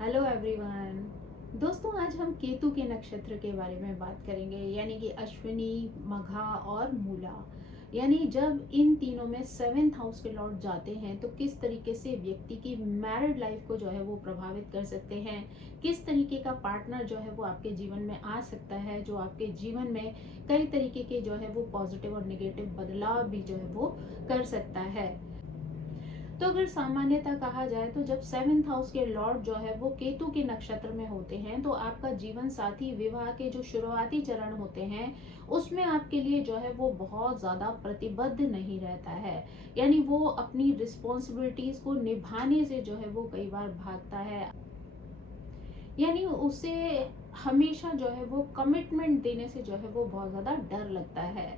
Hello everyone. दोस्तों, आज हम केतु के नक्षत्र के बारे में बात करेंगे, यानी कि अश्विनी, मघा और मूला। यानी जब इन तीनों में सेवेंथ हाउस के लॉर्ड जाते हैं तो किस तरीके से व्यक्ति की मैरिड लाइफ को जो है वो प्रभावित कर सकते हैं, किस तरीके का पार्टनर जो है वो आपके जीवन में आ सकता है, जो आपके जीवन में कई तरीके के जो है वो पॉजिटिव और निगेटिव बदलाव भी जो है वो कर सकता है। तो अगर सामान्यतः कहा जाए तो जब सेवेंथ हाउस के लॉर्ड जो है वो केतु के नक्षत्र में होते हैं तो आपका जीवन साथी विवाह के जो शुरुआती चरण होते हैं उसमें आपके लिए जो है वो बहुत ज्यादा प्रतिबद्ध नहीं रहता है। यानी वो अपनी रिस्पॉन्सिबिलिटीज को निभाने से जो है वो कई बार भागता है। यानी उसे हमेशा जो है वो कमिटमेंट देने से जो है वो बहुत ज्यादा डर लगता है।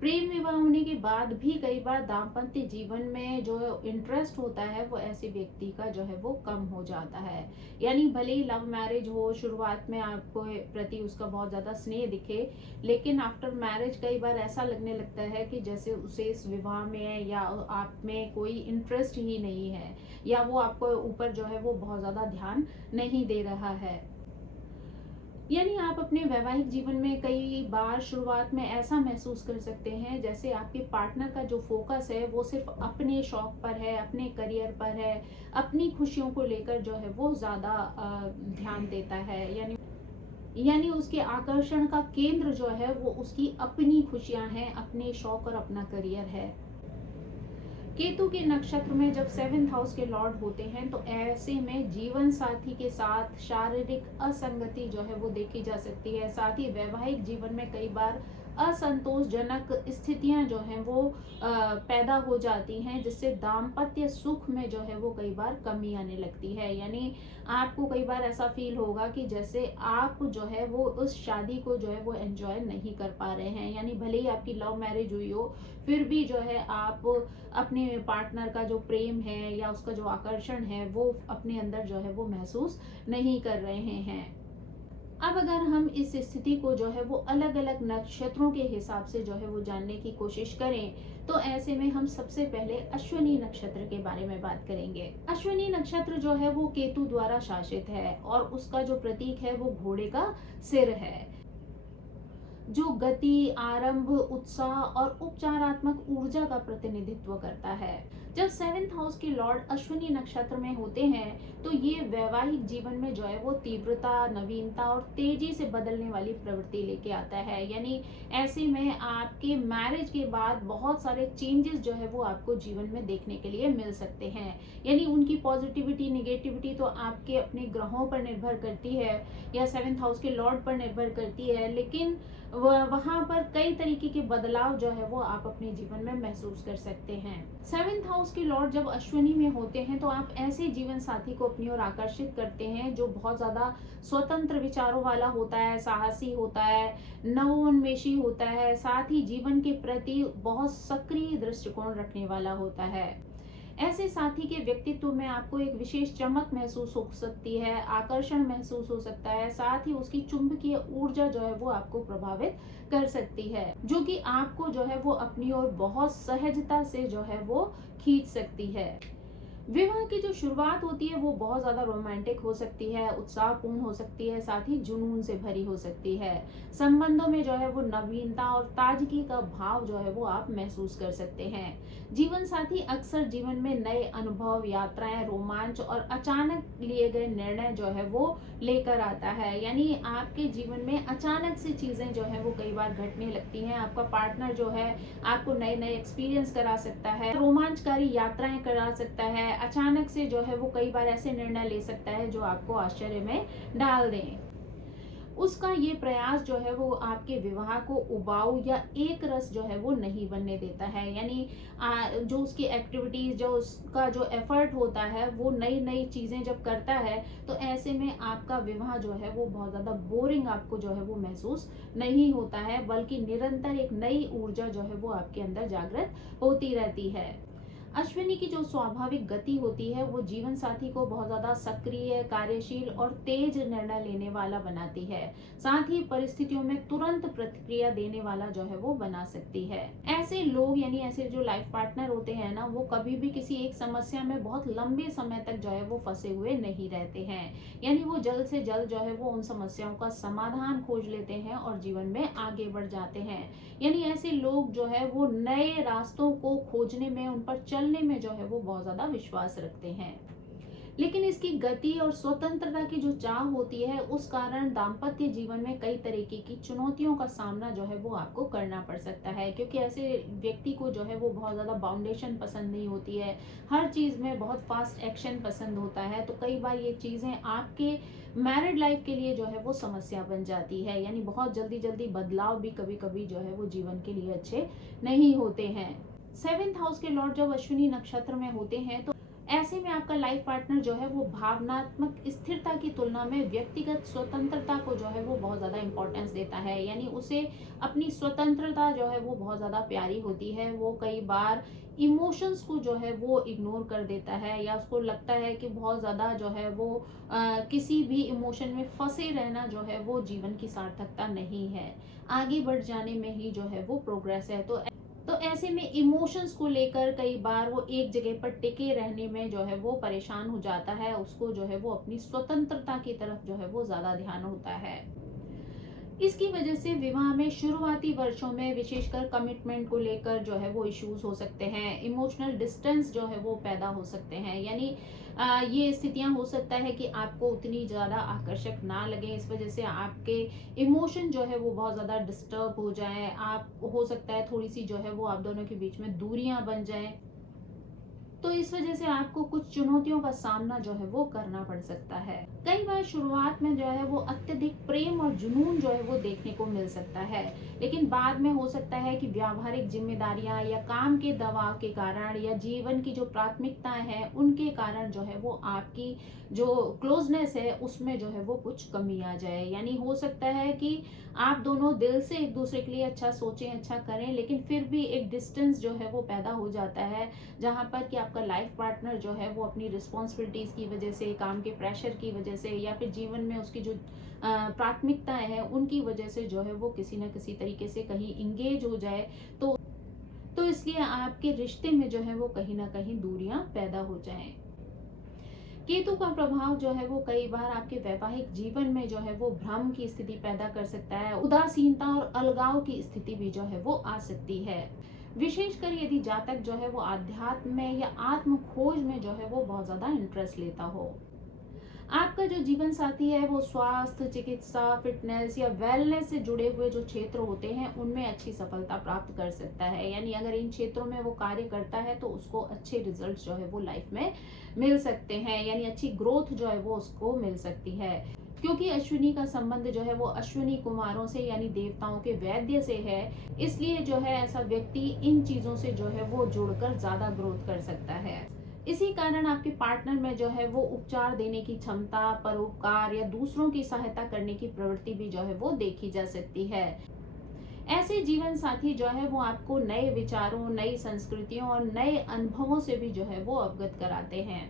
प्रेम विवाह होने के बाद भी कई बार दाम्पत्य जीवन में जो इंटरेस्ट होता है वो ऐसे व्यक्ति का जो है वो कम हो जाता है। यानी भले ही लव मैरिज हो, शुरुआत में आपको प्रति उसका बहुत ज्यादा स्नेह दिखे, लेकिन आफ्टर मैरिज कई बार ऐसा लगने लगता है कि जैसे उसे इस विवाह में या आप में कोई इंटरेस्ट ही नहीं है, या वो आपको ऊपर जो है वो बहुत ज्यादा ध्यान नहीं दे रहा है। यानी आप अपने वैवाहिक जीवन में कई बार शुरुआत में ऐसा महसूस कर सकते हैं जैसे आपके पार्टनर का जो फोकस है वो सिर्फ अपने शौक पर है, अपने करियर पर है, अपनी खुशियों को लेकर जो है वो ज्यादा ध्यान देता है। यानी उसके आकर्षण का केंद्र जो है वो उसकी अपनी खुशियां हैं, अपने शौक और अपना करियर है। केतु के नक्षत्र में जब सेवेंथ हाउस के लॉर्ड होते हैं तो ऐसे में जीवन साथी के साथ शारीरिक असंगति जो है वो देखी जा सकती है। साथ ही वैवाहिक जीवन में कई बार असंतोषजनक स्थितियां जो हैं वो पैदा हो जाती हैं, जिससे दाम्पत्य सुख में जो है वो कई बार कमी आने लगती है। यानी आपको कई बार ऐसा फील होगा कि जैसे आप जो है वो उस शादी को जो है वो एंजॉय नहीं कर पा रहे हैं। यानी भले ही आपकी लव मैरिज हुई हो, फिर भी जो है आप अपने पार्टनर का जो प्रेम है या उसका जो आकर्षण है वो अपने अंदर जो है वो महसूस नहीं कर रहे हैं। अब अगर हम इस स्थिति को जो है वो अलग अलग नक्षत्रों के हिसाब से जो है वो जानने की कोशिश करें तो ऐसे में हम सबसे पहले अश्विनी नक्षत्र के बारे में बात करेंगे। अश्विनी नक्षत्र जो है वो केतु द्वारा शासित है और उसका जो प्रतीक है वो घोड़े का सिर है, जो गति, आरंभ, उत्साह और उपचारात्मक ऊर्जा का प्रतिनिधित्व करता है। जब सेवेंथ हाउस के लॉर्ड अश्विनी नक्षत्र में होते हैं तो ये वैवाहिक जीवन में जो है वो तीव्रता, नवीनता और तेजी से बदलने वाली प्रवृत्ति लेके आता है। यानी ऐसे में आपके मैरिज के बाद बहुत सारे चेंजेस जो है वो आपको जीवन में देखने के लिए मिल सकते हैं। यानी उनकी पॉजिटिविटी, निगेटिविटी तो आपके अपने ग्रहों पर निर्भर करती है या सेवेंथ हाउस के लॉर्ड पर निर्भर करती है, लेकिन वहां पर कई तरीके के बदलाव जो है वो आप अपने जीवन में महसूस कर सकते हैं। सेवेंथ हाउस के लॉर्ड जब अश्विनी में होते हैं तो आप ऐसे जीवन साथी को अपनी ओर आकर्षित करते हैं जो बहुत ज्यादा स्वतंत्र विचारों वाला होता है, साहसी होता है, नवोन्मेषी होता है, साथ ही जीवन के प्रति बहुत सक्रिय दृष्टिकोण रखने वाला होता है। ऐसे साथी के व्यक्तित्व में आपको एक विशेष चमक महसूस हो सकती है, आकर्षण महसूस हो सकता है, साथ ही उसकी चुंबकीय ऊर्जा जो है वो आपको प्रभावित कर सकती है, जो कि आपको जो है वो अपनी ओर बहुत सहजता से जो है वो खींच सकती है। विवाह की जो शुरुआत होती है वो बहुत ज्यादा रोमांटिक हो सकती है, उत्साहपूर्ण हो सकती है, साथ ही जुनून से भरी हो सकती है। संबंधों में जो है वो नवीनता और ताजगी का भाव जो है वो आप महसूस कर सकते हैं। जीवन साथी अक्सर जीवन में नए अनुभव, यात्राएं, रोमांच और अचानक लिए गए निर्णय जो है वो लेकर आता है। यानी आपके जीवन में अचानक से चीजें जो है वो कई बार घटने लगती हैं। आपका पार्टनर जो है आपको नए नए एक्सपीरियंस करा सकता है, रोमांचकारी यात्राएं करा सकता है, अचानक से जो है वो कई बार ऐसे निर्णय ले सकता है जो आपको आश्चर्य में डाल दें। उसका ये प्रयास जो है वो आपके विवाह को उबाऊ या एक रस जो है वो नहीं बनने देता है। यानी जो उसकी एक्टिविटीज, जो उसका जो एफर्ट होता है, वो नई नई चीजें जब करता है तो ऐसे में आपका विवाह जो है वो बहुत ज्यादा बोरिंग आपको जो है वो महसूस नहीं होता है, बल्कि निरंतर एक नई ऊर्जा जो है वो आपके अंदर जागृत होती रहती है। अश्विनी की जो स्वाभाविक गति होती है वो जीवन साथी को बहुत ज्यादा सक्रिय, कार्यशील और तेज निर्णय लेने वाला बनाती है। साथ ही परिस्थितियों में तुरंत प्रतिक्रिया देने वाला जो है वो बना सकती है। ऐसे लोग यानी ऐसे जो लाइफ पार्टनर होते हैं ना, वो कभी भी किसी एक समस्या में बहुत लंबे समय तक जो है वो फंसे हुए नहीं रहते हैं। यानी वो जल्द से जल्द जो है वो उन समस्याओं का समाधान खोज लेते हैं और जीवन में आगे बढ़ जाते हैं। यानी ऐसे लोग जो है वो नए रास्तों को खोजने में, उन पर चलने में जो है वो बहुत ज्यादा विश्वास रखते हैं। लेकिन इसकी गति और स्वतंत्रता की जो चाह होती है, उस कारण दाम्पत्य जीवन में कई तरीके की चुनौतियों का सामना जो है वो आपको करना पड़ सकता है, क्योंकि ऐसे व्यक्ति को जो है वो बहुत ज्यादा बाउंडेशन पसंद नहीं होती है। हर चीज में बहुत फास्ट एक्शन पसंद होता है। तो कई बार ये चीजें आपके मैरिड लाइफ के लिए जो है वो समस्या बन जाती है। यानी बहुत जल्दी जल्दी बदलाव भी कभी कभी जो है वो जीवन के लिए अच्छे नहीं होते हैं। सेवेंथ हाउस के लॉर्ड जब अश्विनी नक्षत्र में होते हैं, तो ऐसे में आपका लाइफ पार्टनर जो है वो भावनात्मक स्थिरता की तुलना में व्यक्तिगत स्वतंत्रता को जो है वो बहुत ज्यादा इंपॉर्टेंस देता है। यानी उसे अपनी स्वतंत्रता जो है वो बहुत ज्यादा प्यारी होती है। वो कई बार इमोशंस को जो है वो इग्नोर कर देता है, या उसको लगता है कि बहुत ज्यादा जो है वो किसी भी इमोशन में फंसे रहना जो है वो जीवन की सार्थकता नहीं है। आगे बढ़ जाने में ही जो है वो प्रोग्रेस है। तो ऐसे में इमोशंस को लेकर कई बार वो एक जगह पर टिके रहने में जो है वो परेशान हो जाता है। उसको जो है वो अपनी स्वतंत्रता की तरफ जो है वो ज्यादा ध्यान होता है। इसकी वजह से विवाह में शुरुआती वर्षों में विशेषकर कमिटमेंट को लेकर जो है वो इश्यूज हो सकते हैं। इमोशनल डिस्टेंस जो है वो पैदा हो सकते हैं। यानी ये स्थितियां हो सकता है कि आपको उतनी ज्यादा आकर्षक ना लगे, इस वजह से आपके इमोशन जो है वो बहुत ज्यादा डिस्टर्ब हो जाए। आप हो सकता है थोड़ी सी जो है वो आप दोनों के बीच में दूरियां बन जाए। तो इस वजह से आपको कुछ चुनौतियों का सामना जो है वो करना पड़ सकता है। कई बार शुरुआत में जो है वो अत्यधिक प्रेम और जुनून जो है वो देखने को मिल सकता है, लेकिन बाद में हो सकता है कि व्यावहारिक जिम्मेदारियां या काम के दबाव के कारण या जीवन की जो प्राथमिकताएं हैं उनके कारण जो है वो आपकी जो क्लोजनेस है उसमें जो है वो कुछ कमी आ जाए। यानी हो सकता है कि आप दोनों दिल से एक दूसरे के लिए अच्छा सोचें, अच्छा करें, लेकिन फिर भी एक डिस्टेंस जो है वो पैदा हो जाता है, जहां पर कि आपका लाइफ पार्टनर जो है वो अपनी रिस्पॉन्सिबिलिटीज की वजह से, काम के प्रेशर की वजह से, या फिर जीवन में उसकी जो प्राथमिकताएं हैं उनकी वजह से जो है वो किसी न किसी तरीके से कहीं इंगेज हो जाए। तो इसलिए आपके रिश्ते में जो है वो कहीं ना कहीं दूरियां पैदा हो जाएं। केतु का प्रभाव जो है वो कई बार आपके वैवाहिक जीवन में जो है वो भ्रम की स्थिति पैदा कर सकता है। उदासीनता और अलगाव की स्थिति भी जो है वो आ सकती है। विशेषकर यदि जातक जो है वो आध्यात्म में या आत्म खोज में जो है वो बहुत ज्यादा इंटरेस्ट लेता हो। आपका जो जीवन साथी है वो स्वास्थ्य, चिकित्सा, फिटनेस या वेलनेस से जुड़े हुए जो क्षेत्र होते हैं उनमें अच्छी सफलता प्राप्त कर सकता है। यानी अगर इन क्षेत्रों में वो कार्य करता है तो उसको अच्छे रिजल्ट्स जो है वो लाइफ में मिल सकते हैं। यानी अच्छी ग्रोथ जो है वो उसको मिल सकती है, क्योंकि अश्विनी का संबंध जो है वो अश्विनी कुमारों से यानी देवताओं के वैद्य से है। इसलिए जो है ऐसा व्यक्ति इन चीजों से जो है वो जुड़कर ज्यादा ग्रोथ कर सकता है। इसी कारण आपके पार्टनर में जो है वो उपचार देने की क्षमता, परोपकार या दूसरों की सहायता करने की प्रवृत्ति भी जो है वो देखी जा सकती है। ऐसे जीवन साथी जो है वो आपको नए विचारों, नई संस्कृतियों और नए अनुभवों से भी जो है वो अवगत कराते हैं।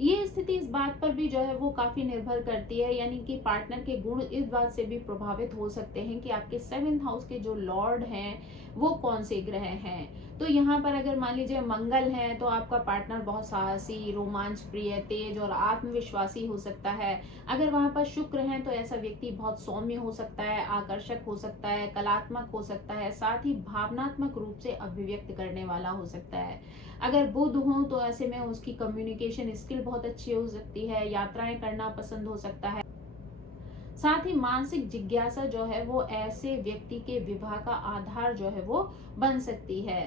ये स्थिति इस बात पर भी जो है वो काफी निर्भर करती है, यानी कि पार्टनर के गुण इस बात से भी प्रभावित हो सकते हैं कि आपके सेवेंथ हाउस के जो लॉर्ड हैं वो कौन से ग्रह हैं। तो यहाँ पर अगर मान लीजिए मंगल है तो आपका पार्टनर बहुत साहसी, रोमांच प्रिय, तेज और आत्मविश्वासी हो सकता है। अगर वहां पर शुक्र है तो ऐसा व्यक्ति बहुत सौम्य हो सकता है, आकर्षक हो सकता है, कलात्मक हो सकता है, साथ ही भावनात्मक रूप से अभिव्यक्त करने वाला हो सकता है। अगर बुध हो तो ऐसे में उसकी कम्युनिकेशन स्किल बहुत अच्छी हो सकती है, यात्राएं करना पसंद हो सकता है। साथ ही मानसिक जिज्ञासा जो है वो ऐसे व्यक्ति के विवाह का आधार जो है वो बन सकती है।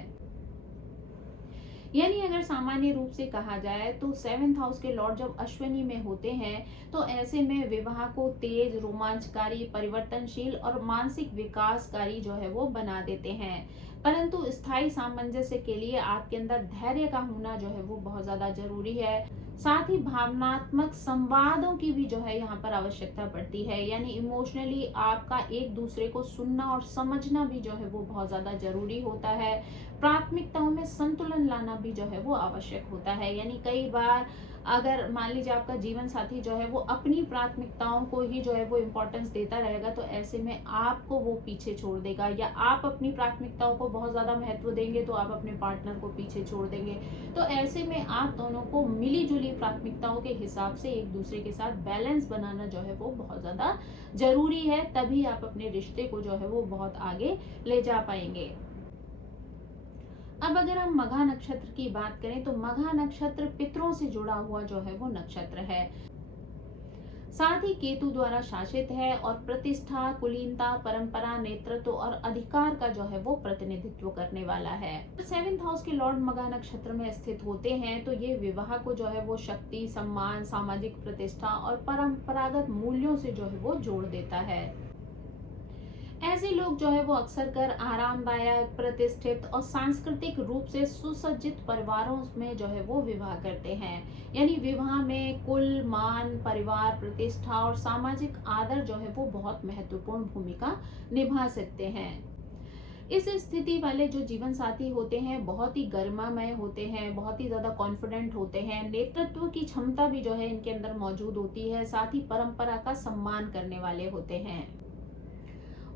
यानी अगर सामान्य रूप से कहा जाए तो सेवेंथ हाउस के लॉर्ड जब अश्विनी में होते हैं तो ऐसे में विवाह को तेज, रोमांचकारी, परिवर्तनशील और मानसिक विकासकारी जो है वो बना देते हैं। परंतु स्थायी सामंजस्य के लिए आपके अंदर धैर्य का होना जो है वो बहुत ज्यादा जरूरी है। साथ ही भावनात्मक संवादों की भी जो है यहाँ पर आवश्यकता पड़ती है, यानी इमोशनली आपका एक दूसरे को सुनना और समझना भी जो है वो बहुत ज्यादा जरूरी होता है। प्राथमिकताओं में संतुलन लाना भी जो है वो आवश्यक होता है, यानी कई बार अगर मान लीजिए आपका जीवन साथी जो है वो अपनी प्राथमिकताओं को ही जो है वो इम्पोर्टेंस देता रहेगा, तो ऐसे में आपको वो पीछे छोड़ देगा, या आप अपनी प्राथमिकताओं को बहुत ज्यादा महत्व देंगे तो आप अपने पार्टनर को पीछे छोड़ देंगे। तो ऐसे में आप दोनों को मिली जुली प्राथमिकताओं के हिसाब से एक दूसरे के साथ बैलेंस बनाना जो है वो बहुत ज्यादा जरूरी है, तभी आप अपने रिश्ते को जो है वो बहुत आगे ले जा पाएंगे। अब अगर हम मघा नक्षत्र की बात करें तो मघा नक्षत्र पितरों से जुड़ा हुआ जो है वो नक्षत्र है। साथ ही केतु द्वारा शासित है और प्रतिष्ठा, कुलीनता, परंपरा, नेतृत्व और अधिकार का जो है वो प्रतिनिधित्व करने वाला है। 7th हाउस के लॉर्ड मघा नक्षत्र में स्थित होते हैं तो ये विवाह को जो है वो शक्ति, सम्मान, सामाजिक प्रतिष्ठा और परंपरागत मूल्यों से जो है वो जोड़ देता है। ऐसे लोग जो है वो अक्सर कर आरामदायक, प्रतिष्ठित और सांस्कृतिक रूप से सुसज्जित परिवारों में जो है वो विवाह करते हैं, यानी विवाह में कुल, मान, परिवार, प्रतिष्ठा और सामाजिक आदर जो है वो बहुत महत्वपूर्ण भूमिका निभा सकते हैं। इस स्थिति वाले जो जीवन साथी होते हैं बहुत ही गरिमामय होते हैं, बहुत ही ज्यादा कॉन्फिडेंट होते हैं, नेतृत्व की क्षमता भी जो है इनके अंदर मौजूद होती है, साथ ही परंपरा का सम्मान करने वाले होते हैं।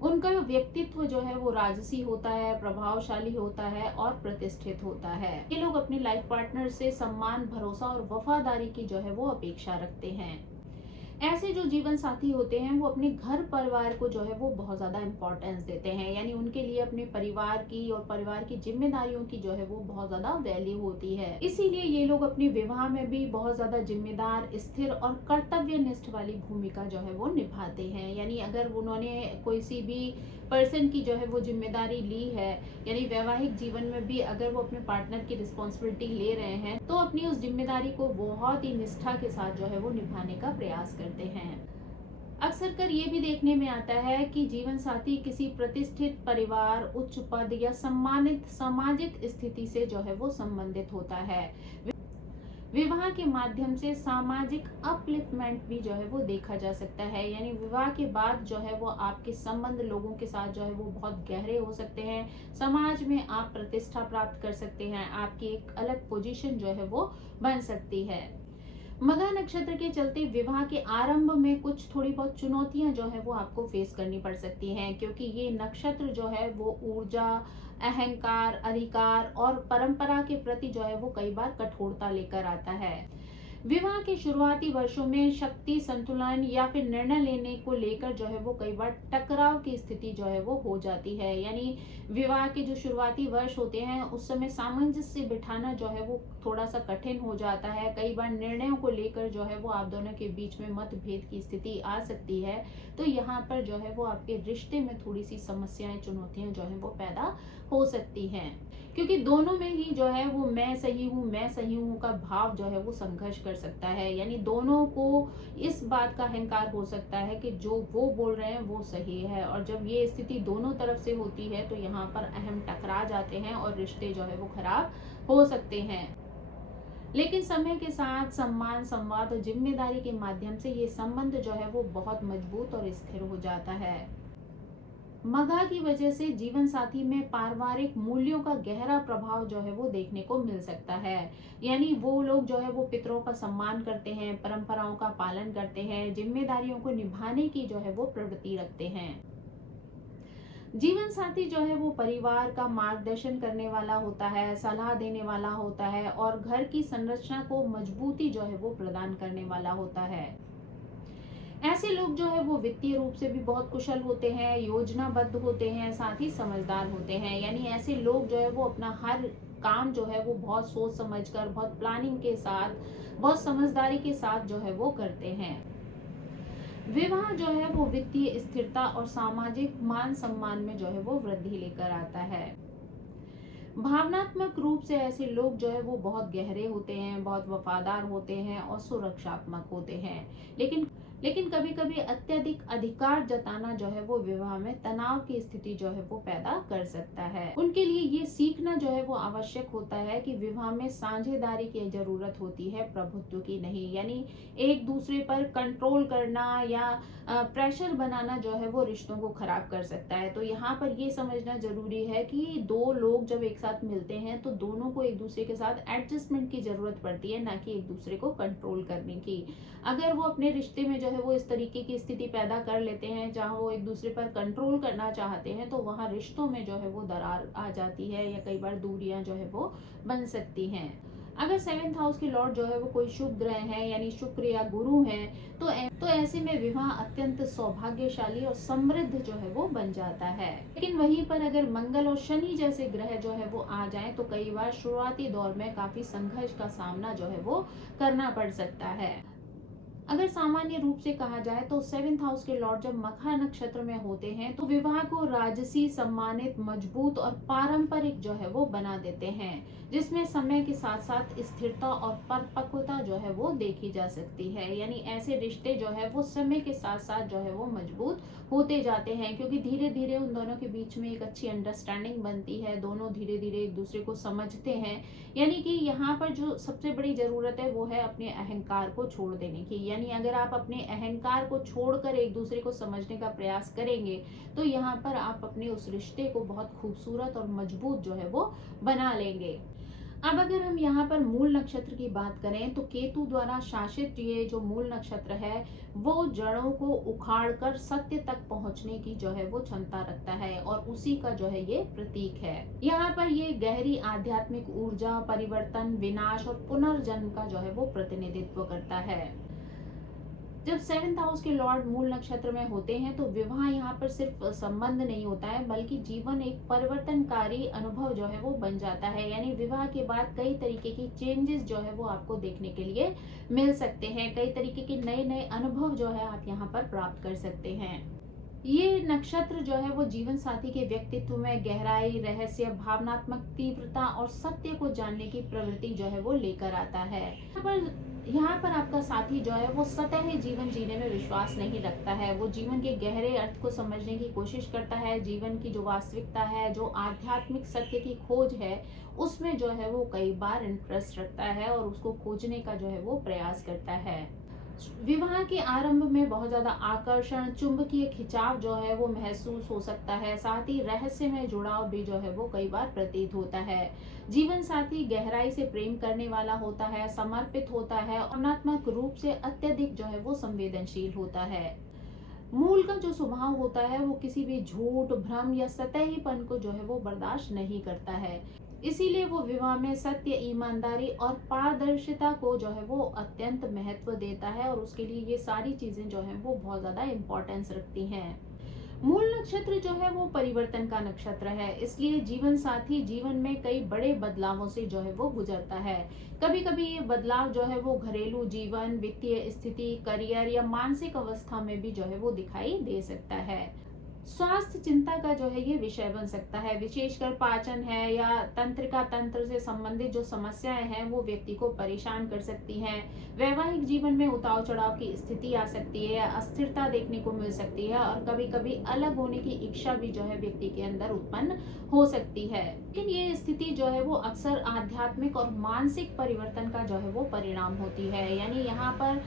उनका व्यक्तित्व जो है वो राजसी होता है, प्रभावशाली होता है और प्रतिष्ठित होता है। ये लोग अपनी लाइफ पार्टनर से सम्मान, भरोसा और वफादारी की जो है वो अपेक्षा रखते हैं। ऐसे जो जीवन साथी होते हैं वो अपने घर परिवार को जो है वो बहुत ज्यादा इंपॉर्टेंस देते हैं, यानी उनके लिए अपने परिवार की और परिवार की जिम्मेदारियों की जो है वो बहुत ज्यादा वैल्यू होती है। इसीलिए ये लोग अपने विवाह में भी बहुत ज्यादा जिम्मेदार, स्थिर और कर्तव्यनिष्ठ वाली भूमिका जो है वो निभाते हैं। यानी अगर उन्होंने कोई सी भी पर्सन की जो है वो जिम्मेदारी ली है, यानी वैवाहिक जीवन में भी अगर वो अपने पार्टनर की रिस्पॉन्सिबिलिटी ले रहे हैं तो अपनी उस जिम्मेदारी को बहुत ही निष्ठा के साथ जो है वो निभाने का प्रयास करते हैं। अक्सर कर ये भी देखने में आता है कि जीवन साथी किसी प्रतिष्ठित परिवार, उच्च पद या सम्मानित सामाजिक स्थिति से जो है वो संबंधित होता है। विवाह के माध्यम से सामाजिक अपलिफ्टमेंट भी जो है वो देखा जा सकता है, यानी विवाह के बाद जो है वो आपके संबंध लोगों के साथ जो है वो बहुत गहरे हो सकते हैं, समाज में आप प्रतिष्ठा प्राप्त कर सकते हैं, आपकी एक अलग पोजीशन जो है वो बन सकती है। मघा नक्षत्र के चलते विवाह के आरंभ में कुछ थोड़ी बहुत चुनौतियां जो है वो आपको फेस करनी पड़ सकती हैं, क्योंकि ये नक्षत्र जो है वो ऊर्जा, अहंकार, अधिकार और परंपरा के प्रति जो है वो कई बार कठोरता लेकर आता है। विवाह के शुरुआती वर्षों में शक्ति संतुलन या फिर निर्णय लेने को लेकर जो है वो कई बार टकराव की स्थिति जो है वो हो जाती है, यानी विवाह के जो शुरुआती वर्ष होते हैं उस समय सामंजस्य बिठाना जो है वो थोड़ा सा कठिन हो जाता है। कई बार निर्णयों को लेकर जो है वो आप दोनों के बीच में मतभेद की स्थिति आ सकती है, तो यहाँ पर जो है वो आपके रिश्ते में थोड़ी सी समस्याएं, चुनौतियां जो है वो पैदा हो सकती हैं, क्योंकि दोनों में ही जो है वो मैं सही हूँ का भाव जो है वो संघर्ष कर सकता है, यानी दोनों को इस बात का अहंकार हो सकता है कि जो वो बोल रहे हैं वो सही है, और जब ये स्थिति दोनों तरफ से होती है तो यहाँ पर अहम टकरा जाते हैं और रिश्ते जो है वो खराब हो सकते हैं। लेकिन समय के साथ सम्मान, संवाद और जिम्मेदारी के माध्यम से ये संबंध जो है वो बहुत मजबूत और स्थिर हो जाता है। मघा की वजह से जीवन साथी में पारिवारिक मूल्यों का गहरा प्रभाव जो है वो देखने को मिल सकता है, यानी वो लोग जो है वो पितरों का सम्मान करते हैं, परंपराओं का पालन करते हैं, जिम्मेदारियों को निभाने की जो है वो प्रवृत्ति रखते हैं। जीवन साथी जो है वो परिवार का मार्गदर्शन करने वाला होता है, सलाह देने वाला होता है और घर की संरचना को मजबूती जो है वो प्रदान करने वाला होता है। ऐसे लोग जो है वो वित्तीय रूप से भी बहुत कुशल होते हैं, योजनाबद्ध होते हैं, साथ ही समझदार होते हैं, यानी ऐसे लोग जो है वो अपना हर काम जो है वो बहुत सोच समझकर, बहुत प्लानिंग के साथ, बहुत समझदारी के साथ जो है वो करते हैं। विवाह जो है वो वित्तीय स्थिरता और सामाजिक मान सम्मान में जो है वो वृद्धि लेकर आता है। भावनात्मक रूप से ऐसे लोग जो है वो बहुत गहरे होते हैं, बहुत वफादार होते हैं और सुरक्षात्मक होते हैं, लेकिन लेकिन कभी कभी अत्यधिक अधिकार जताना जो है वो विवाह में तनाव की स्थिति जो है वो पैदा कर सकता है। उनके लिए ये सीखना जो है वो आवश्यक होता है कि विवाह में साझेदारी की जरूरत होती है, प्रभुत्व की नहीं। यानी एक दूसरे पर कंट्रोल करना या प्रेशर बनाना जो है वो रिश्तों को खराब कर सकता है। तो यहाँ पर ये समझना जरूरी है कि दो लोग जब एक साथ मिलते हैं तो दोनों को एक दूसरे के साथ एडजस्टमेंट की जरूरत पड़ती है, ना कि एक दूसरे को कंट्रोल करने की। अगर वो अपने रिश्ते में जो है वो इस तरीके की स्थिति पैदा कर लेते हैं जहां वो एक दूसरे पर कंट्रोल करना चाहते हैं, तो वहां रिश्तों में जो है वो दरार आ जाती है या कई बार दूरियां जो है वो बन सकती हैं। अगर सेवेंथ हाउस के लॉर्ड जो है वो कोई शुभ ग्रह है यानी शुक्र या गुरु है, तो ऐसे में विवाह अत्यंत सौभाग्यशाली और समृद्ध जो है वो बन जाता है। लेकिन वहीं पर अगर मंगल और शनि जैसे ग्रह जो है वो आ जाएं तो कई बार शुरुआती दौर में काफी संघर्ष का सामना जो है वो करना पड़ सकता है। अगर सामान्य रूप से कहा जाए तो सेवेंथ हाउस के लॉर्ड जब मखा नक्षत्र में होते हैं तो विवाह को राजसी, सम्मानित, मजबूत और पारंपरिक जो है वो बना देते हैं, जिसमें समय के साथ साथ स्थिरता और परिपक्वता जो है वो देखी जा सकती है। यानी ऐसे रिश्ते जो है वो समय के साथ साथ जो है वो मजबूत होते जाते हैं, क्योंकि धीरे धीरे उन दोनों के बीच में एक अच्छी अंडरस्टैंडिंग बनती है, दोनों धीरे धीरे एक दूसरे को समझते हैं। यानी कि यहाँ पर जो सबसे बड़ी जरूरत है वो है अपने अहंकार को छोड़ देने की। यानी अगर आप अपने अहंकार को छोड़कर एक दूसरे को समझने का प्रयास करेंगे तो यहाँ पर आप अपने उस रिश्ते को बहुत खूबसूरत और मजबूत जो है वो बना लेंगे। अब अगर हम यहाँ पर मूल नक्षत्र की बात करें तो केतु द्वारा शासित ये जो मूल नक्षत्र है वो जड़ों को उखाड़कर सत्य तक पहुंचने की जो है वो क्षमता रखता है और उसी का जो है ये प्रतीक है। यहाँ पर ये गहरी आध्यात्मिक ऊर्जा, परिवर्तन, विनाश और पुनर्जन्म का जो है वो प्रतिनिधित्व करता है। जब सेवेंथ हाउस के लॉर्ड मूल नक्षत्र में होते हैं तो विवाह यहाँ पर सिर्फ संबंध नहीं होता है, बल्कि जीवन एक परिवर्तनकारी अनुभव जो है वो बन जाता है। यानी विवाह के बाद कई तरीके की चेंजेस जो है वो आपको देखने के लिए मिल सकते हैं, कई तरीके के नए नए अनुभव जो है आप यहाँ पर प्राप्त कर सकते हैं। ये नक्षत्र जो है वो जीवन साथी के व्यक्तित्व में गहराई, रहस्य, भावनात्मक तीव्रता और सत्य को जानने की प्रवृत्ति जो है वो लेकर आता है। यहाँ पर आपका साथी जो है वो सतही जीवन जीने में विश्वास नहीं रखता है, वो जीवन के गहरे अर्थ को समझने की कोशिश करता है। जीवन की जो वास्तविकता है, जो आध्यात्मिक सत्य की खोज है, उसमें जो है वो कई बार इंटरेस्ट रखता है और उसको खोजने का जो है वो प्रयास करता है। विवाह के आरंभ में बहुत ज्यादा आकर्षण, चुंबकीय खिंचाव जो है वो महसूस हो सकता है। साथ ही रहस्य में जुड़ाव भी जो है वो कई बार प्रतीत होता है। जीवन साथी गहराई से प्रेम करने वाला होता है, समर्पित होता है, भावनात्मक रूप से अत्यधिक जो है वो संवेदनशील होता है। मूल का जो स्वभाव होता है वो किसी भी झूठ, भ्रम या सतहीपन को जो है वो बर्दाश्त नहीं करता है। इसीलिए वो विवाह में सत्य, ईमानदारी और पारदर्शिता को जो है वो अत्यंत महत्व देता है और उसके लिए ये सारी चीजें जो है वो बहुत ज्यादा इम्पोर्टेंस रखती हैं। मूल नक्षत्र जो है वो परिवर्तन का नक्षत्र है, इसलिए जीवन साथी जीवन में कई बड़े बदलावों से जो है वो गुजरता है। कभी कभी ये बदलाव जो है वो घरेलू जीवन, वित्तीय स्थिति, करियर या मानसिक अवस्था में भी जो है वो दिखाई दे सकता है। स्वास्थ्य चिंता का जो है ये विषय बन सकता है, विशेषकर पाचन है या तंत्रिका तंत्र से संबंधित जो समस्याएं हैं वो व्यक्ति को परेशान कर सकती हैं। वैवाहिक जीवन में उतार चढ़ाव की स्थिति आ सकती है, अस्थिरता देखने को मिल सकती है और कभी कभी अलग होने की इच्छा भी जो है व्यक्ति के अंदर उत्पन्न हो सकती है। लेकिन ये स्थिति जो है वो अक्सर आध्यात्मिक और मानसिक परिवर्तन का जो है वो परिणाम होती है। यानी यहाँ पर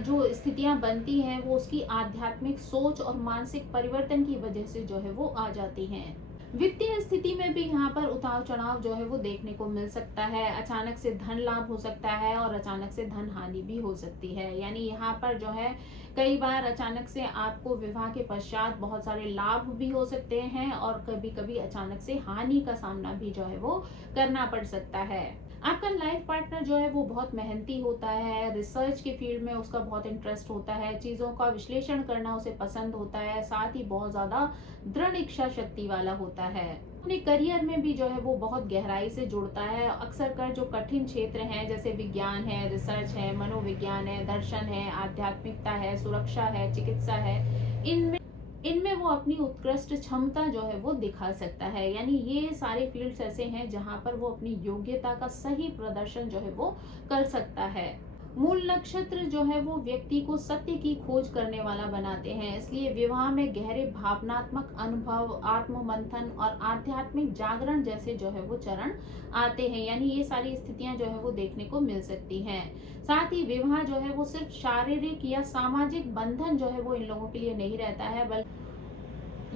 जो स्थितियां बनती हैं वो उसकी आध्यात्मिक सोच और मानसिक परिवर्तन की वजह से जो है वो आ जाती हैं। वित्तीय स्थिति में भी यहाँ पर उतार चढ़ाव जो है वो देखने को मिल सकता है। अचानक से धन लाभ हो सकता है और अचानक से धन हानि भी हो सकती है। यानी यहाँ पर जो है कई बार अचानक से आपको विवाह के पश्चात बहुत सारे लाभ भी हो सकते हैं और कभी कभी अचानक से हानि का सामना भी जो है वो करना पड़ सकता है। आपका लाइफ पार्टनर जो है वो बहुत मेहनती होता है, रिसर्च के फील्ड में उसका बहुत इंटरेस्ट होता है, चीजों का विश्लेषण करना उसे पसंद होता है, साथ ही बहुत ज्यादा दृढ़ इच्छा शक्ति वाला होता है। अपने करियर में भी जो है वो बहुत गहराई से जुड़ता है। अक्सर कर जो कठिन क्षेत्र हैं जैसे विज्ञान है, रिसर्च है, मनोविज्ञान है, दर्शन है, आध्यात्मिकता है, सुरक्षा है, चिकित्सा है, इनमें वो अपनी उत्कृष्ट क्षमता जो है वो दिखा सकता है। यानी ये सारे फील्ड्स ऐसे हैं जहां पर वो अपनी योग्यता का सही प्रदर्शन जो है वो कर सकता है। मूल नक्षत्र जो है वो व्यक्ति को सत्य की खोज करने वाला बनाते हैं, इसलिए विवाह में गहरे भावनात्मक अनुभव, आत्म मंथन और आध्यात्मिक जागरण जैसे जो है वो चरण आते हैं। यानी ये सारी स्थितियां जो है वो देखने को मिल सकती हैं। साथ ही विवाह जो है वो सिर्फ शारीरिक या सामाजिक बंधन जो है वो इन लोगों के लिए नहीं रहता है, बल्कि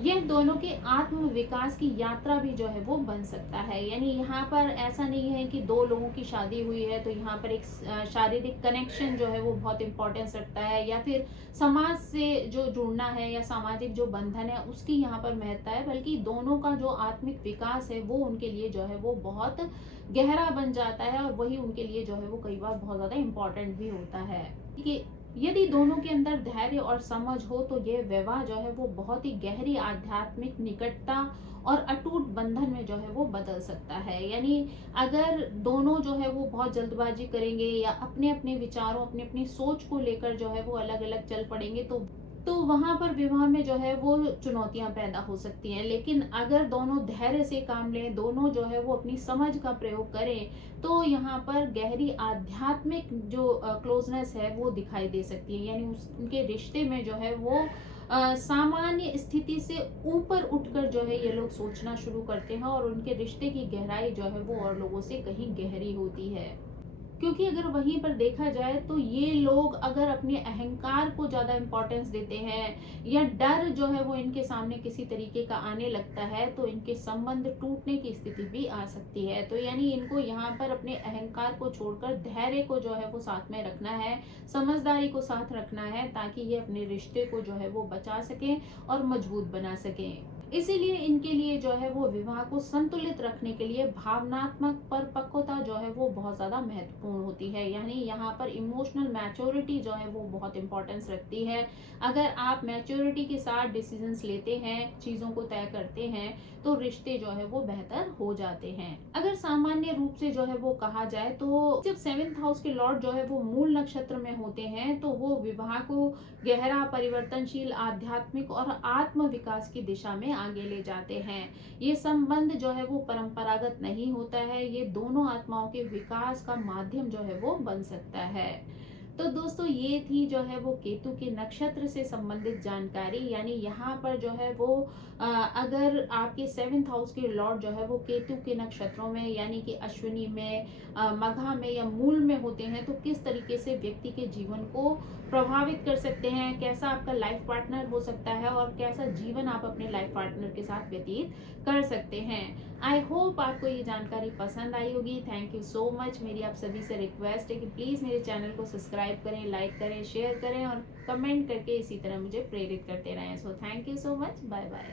यह दोनों के आत्म विकास की यात्रा भी जो है वो बन सकता है। यानी यहाँ पर ऐसा नहीं है कि दो लोगों की शादी हुई है तो यहाँ पर एक शारीरिक कनेक्शन जो है वो बहुत इंपॉर्टेंस रखता है, या फिर समाज से जो जुड़ना है या सामाजिक जो बंधन है उसकी यहाँ पर महत्ता है, बल्कि दोनों का जो आत्मिक विकास है वो उनके लिए जो है वो बहुत गहरा बन जाता है, और वही उनके लिए जो है वो कई बार बहुत ज्यादा इम्पोर्टेंट भी होता है। कि यदि दोनों के अंदर धैर्य और समझ हो तो यह विवाह जो है वो बहुत ही गहरी आध्यात्मिक निकटता और अटूट बंधन में जो है वो बदल सकता है। यानी अगर दोनों जो है वो बहुत जल्दबाजी करेंगे या अपने अपने विचारों, अपनी अपनी सोच को लेकर जो है वो अलग अलग चल पड़ेंगे, तो वहां पर विवाह में जो है वो चुनौतियां पैदा हो सकती हैं। लेकिन अगर दोनों धैर्य से काम लें, दोनों जो है वो अपनी समझ का प्रयोग करें, तो यहाँ पर गहरी आध्यात्मिक जो क्लोजनेस है वो दिखाई दे सकती है। यानी उनके रिश्ते में जो है वो सामान्य स्थिति से ऊपर उठकर जो है ये लोग सोचना शुरू करते हैं, और उनके रिश्ते की गहराई जो है वो और लोगों से कहीं गहरी होती है। क्योंकि अगर वहीं पर देखा जाए तो ये लोग अगर अपने अहंकार को ज्यादा इंपॉर्टेंस देते हैं, या डर जो है वो इनके सामने किसी तरीके का आने लगता है, तो इनके संबंध टूटने की स्थिति भी आ सकती है। तो यानी इनको यहाँ पर अपने अहंकार को छोड़कर धैर्य को जो है वो साथ में रखना है, समझदारी को साथ रखना है, ताकि ये अपने रिश्ते को जो है वो बचा सकें और मजबूत बना सकें। इसीलिए इनके लिए जो है वो विवाह को संतुलित रखने के लिए भावनात्मक परिपक्वता जो है वो बहुत ज्यादा महत्वपूर्ण होती है। यानी यहाँ पर इमोशनल मैच्योरिटी जो है वो बहुत इंपॉर्टेंस रखती है। अगर आप मैच्योरिटी के साथ डिसीजंस लेते हैं, चीजों को तय करते हैं, तो रिश्ते जो है वो बेहतर हो जाते हैं। अगर सामान्य रूप से जो है वो कहा जाए तो जब 7th हाउस के लॉर्ड जो है वो मूल नक्षत्र में होते हैं, तो वो विवाह को गहरा, परिवर्तनशील, आध्यात्मिक और आत्म विकास की दिशा में आगे ले जाते हैं। ये संबंध जो है वो परंपरागत नहीं होता है, ये दोनों आत्माओं के विकास का माध्यम जो है वो बन सकता है। तो दोस्तों ये थी जो है वो केतु के नक्षत्र से संबंधित जानकारी। यानी यहाँ पर जो है वो अगर आपके 7th हाउस के लॉर्ड जो है वो केतु के नक्षत्रों में, यानी कि अश्विनी में, मघा में या मूल में होते हैं, तो किस तरीके से व्यक्ति के जीवन को प्रभावित कर सकते हैं, कैसा आपका लाइफ पार्टनर हो सकता है, और कैसा जीवन आप अपने लाइफ पार्टनर के साथ व्यतीत कर सकते हैं। आई होप आपको ये जानकारी पसंद आई होगी। Thank you so much. मेरी आप सभी से रिक्वेस्ट है कि प्लीज़ मेरे चैनल को सब्सक्राइब करें, लाइक करें, शेयर करें और कमेंट करके इसी तरह मुझे प्रेरित करते रहें। So thank you so much. Bye bye.